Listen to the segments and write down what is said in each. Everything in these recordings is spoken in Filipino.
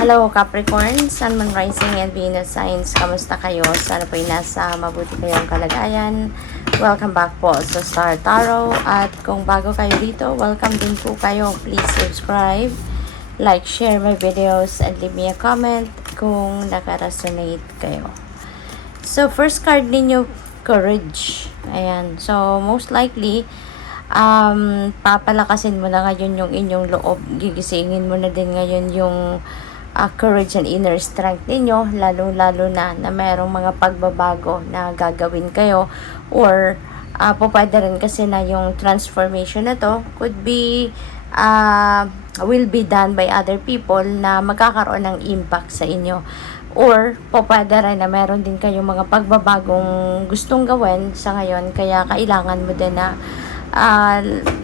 Hello Capricorn, Sun, Moon, Rising, and Venus signs. Kamusta kayo? Sana po'y nasa mabuti kayong kalagayan. Welcome back po sa Star Tarot. At kung bago kayo dito, welcome din po kayo. Please subscribe, like, share my videos, and leave me a comment kung naka-resonate kayo. So, first card ninyo, Courage. Ayan. So, most likely, papalakasin mo na ngayon yung inyong loob. Gigisingin mo na din ngayon yung courage and inner strength ninyo, lalo-lalo na merong mga pagbabago na gagawin kayo, or pwede rin kasi na yung transformation na to could be will be done by other people na magkakaroon ng impact sa inyo, or pwede rin na meron din kayong mga pagbabagong gustong gawin sa ngayon, kaya kailangan mo din na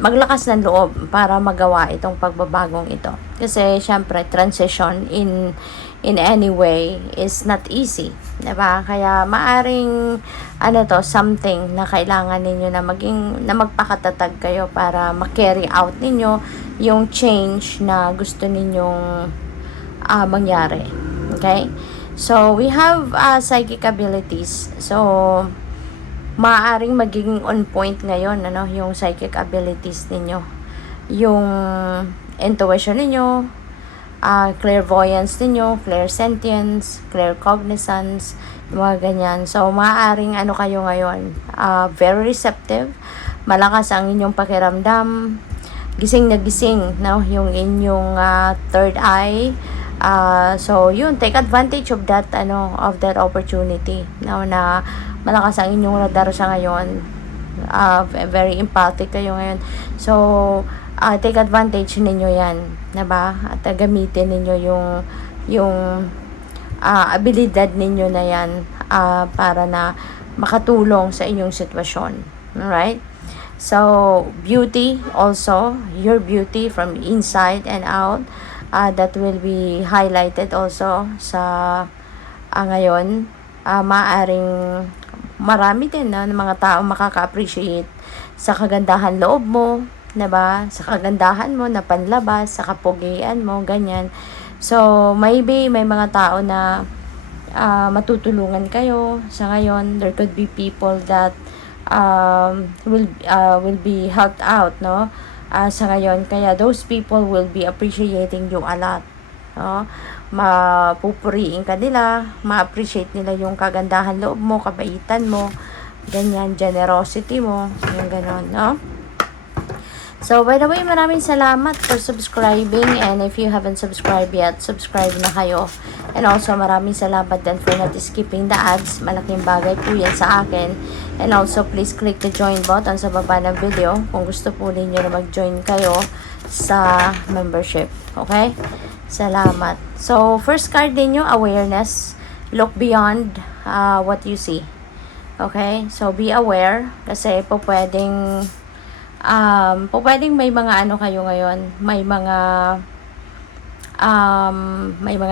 maglakas ng loob para magawa itong pagbabagong ito. Kasi syempre transition in any way is not easy, 'di ba? Kaya maaring something na kailangan ninyo na magpakatatag kayo para ma-carry out ninyo yung change na gusto ninyong mangyari. Okay? So we have psychic abilities. So maaaring magiging on point ngayon yung psychic abilities ninyo, yung intuition ninyo, clairvoyance ninyo, clairsentience, claircognizance, mga ganyan. So maaaring kayo ngayon, very receptive, malakas ang inyong pakiramdam, gising na gising, yung inyong third eye. So yun, take advantage of that opportunity na malakas ang inyong radar sa ngayon. Very empathic kayo ngayon. So take advantage ninyo yan, diba? At gamitin ninyo yung abilidad ninyo na yan para na makatulong sa inyong sitwasyon. Alright? So beauty also, your beauty from inside and out, that will be highlighted also sa ngayon. Maaring marami din ng mga tao makaka-appreciate sa kagandahan loob mo, 'di ba? Sa kagandahan mo na panlabas, sa kapugian mo, ganyan. So maybe may mga tao na matutulungan kayo sa ngayon. There could be people that will be helped out, sa ngayon. Kaya those people will be appreciating you a lot, mapupuriin ka nila, ma-appreciate nila yung kagandahan loob mo, kabaitan mo, ganyan, generosity mo, yung ganon, So, by the way, maraming salamat for subscribing, and if you haven't subscribed yet, subscribe na kayo. And also, maraming salamat din for not skipping the ads. Malaking bagay po yan sa akin. And also, please click the join button sa baba ng video kung gusto po ninyo na mag-join kayo sa membership. Okay? Salamat. So, first card ninyo, awareness. Look beyond what you see. Okay? So, be aware kasi pwedeng may mga kayo ngayon, may mga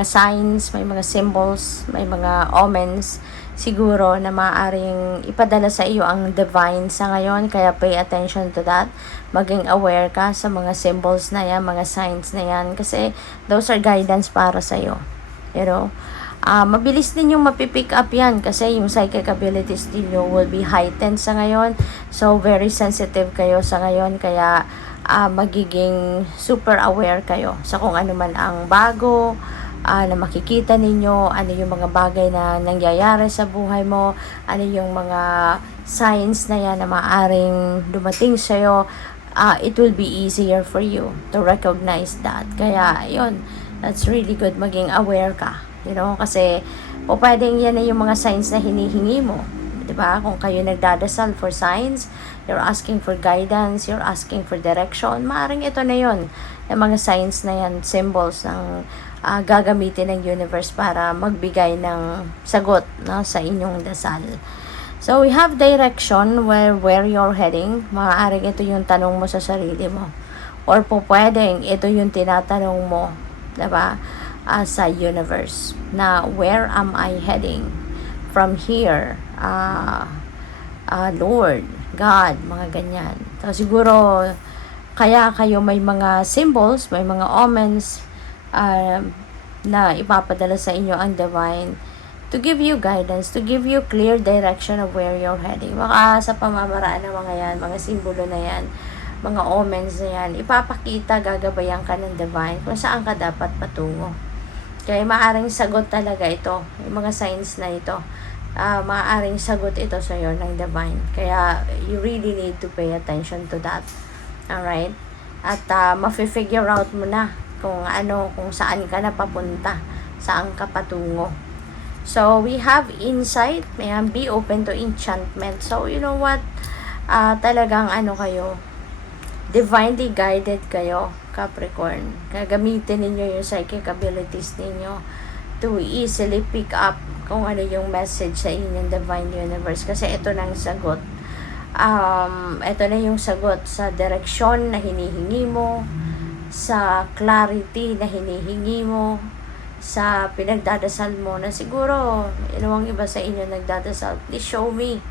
signs, may mga symbols, may mga omens siguro na maaaring ipadala sa iyo ang divine sa ngayon, kaya pay attention to that. Maging aware ka sa mga symbols na yan, mga signs na yan, kasi those are guidance para sa iyo, mabilis din yung mapipick up yan kasi yung psychic abilities niyo will be heightened sa ngayon. So very sensitive kayo sa ngayon, kaya magiging super aware kayo sa kung ano man ang bago na makikita ninyo, ano yung mga bagay na nangyayari sa buhay mo, ano yung mga signs na yan na maaring dumating sa'yo. It will be easier for you to recognize that. Kaya yun, that's really good, maging aware ka, kasi pwedeng yan na yung mga signs na hinihingi mo, diba? Kung kayo nagdadasal for signs, you're asking for guidance, you're asking for direction, maaaring ito na yun, yung mga signs na yan, symbols ng gagamitin ng universe para magbigay ng sagot sa inyong dasal. So we have direction, where you're heading. Maaaring ito yung tanong mo sa sarili mo, or pwedeng ito yung tinatanong mo, diba, sa universe, na where am I heading from here, Lord, God, mga ganyan. So siguro kaya kayo may mga symbols, may mga omens, na ipapadala sa inyo ang divine to give you guidance, to give you clear direction of where you're heading. Baka sa pamamaraan ng mga yan, mga simbolo na yan, mga omens na yan, ipapakita, gagabayan ka ng divine kung saan ka dapat patungo. Kaya maaaring sagot talaga ito, yung mga signs na ito. Maaaring sagot ito sa iyo ng divine. Kaya you really need to pay attention to that. Alright? At mafi-figure out mo na kung saan ka na papunta, saan ka patungo. So, we have insight. Ayan, be open to enchantment. So, you know what? Talagang kayo, divinely guided kayo, Capricorn. Gagamitin ninyo yung psychic abilities ninyo to easily pick up kung ano yung message sa inyong divine universe. Kasi ito na yung sagot. Ito na yung sagot sa direksyon na hinihingi mo, sa clarity na hinihingi mo, sa pinagdadasal mo na siguro inuwang iba sa inyo nagdadasal, please show me,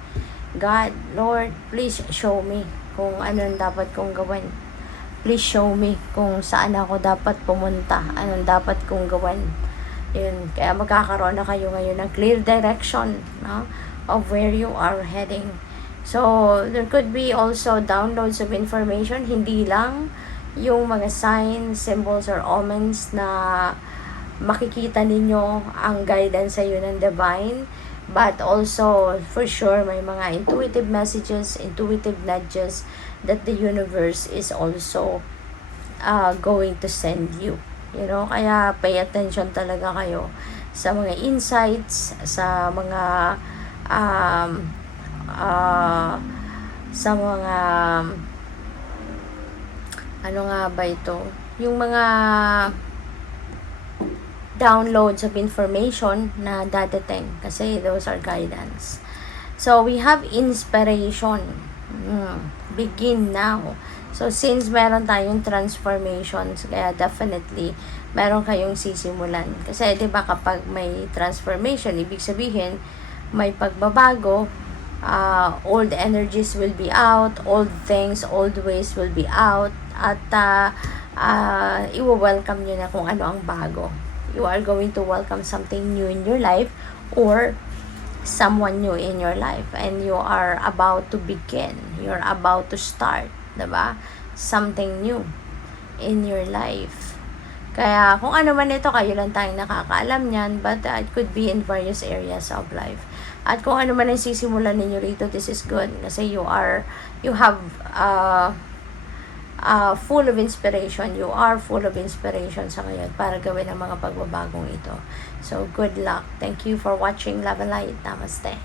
God, Lord, please show me kung anong dapat kong gawin. Please show me kung saan ako dapat pumunta, anong dapat kong gawin. Yun, kaya magkakaroon na kayo ngayon ng clear direction, no, of where you are heading. So, there could be also downloads of information, hindi lang yung mga signs, symbols, or omens na makikita ninyo ang guidance sa iyo ng divine, but also for sure may mga intuitive messages, intuitive nudges that the universe is also going to send you, you know. Kaya pay attention talaga kayo sa mga insights, sa mga ano nga ba ito, yung mga downloads of information na dadating, kasi those are guidance. So we have inspiration. Begin now. So since meron tayong transformations, kaya definitely meron kayong sisimulan. Kasi 'di ba kapag may transformation, ibig sabihin may pagbabago, old energies will be out, old things, old ways will be out, at i-welcome nyo na kung ano ang bago. You are going to welcome something new in your life, or someone new in your life, and you are about to begin, you're about to start, diba? Something new in your life. Kaya kung ano man ito, kayo lang tayong nakakaalam niyan, but it could be in various areas of life. At kung ano man ang sisimulan ninyo rito, this is good, kasi you have full of inspiration. You are full of inspiration sa ngayon para gawin ang mga pagbabagong ito. So, good luck. Thank you for watching. Love and light. Namaste.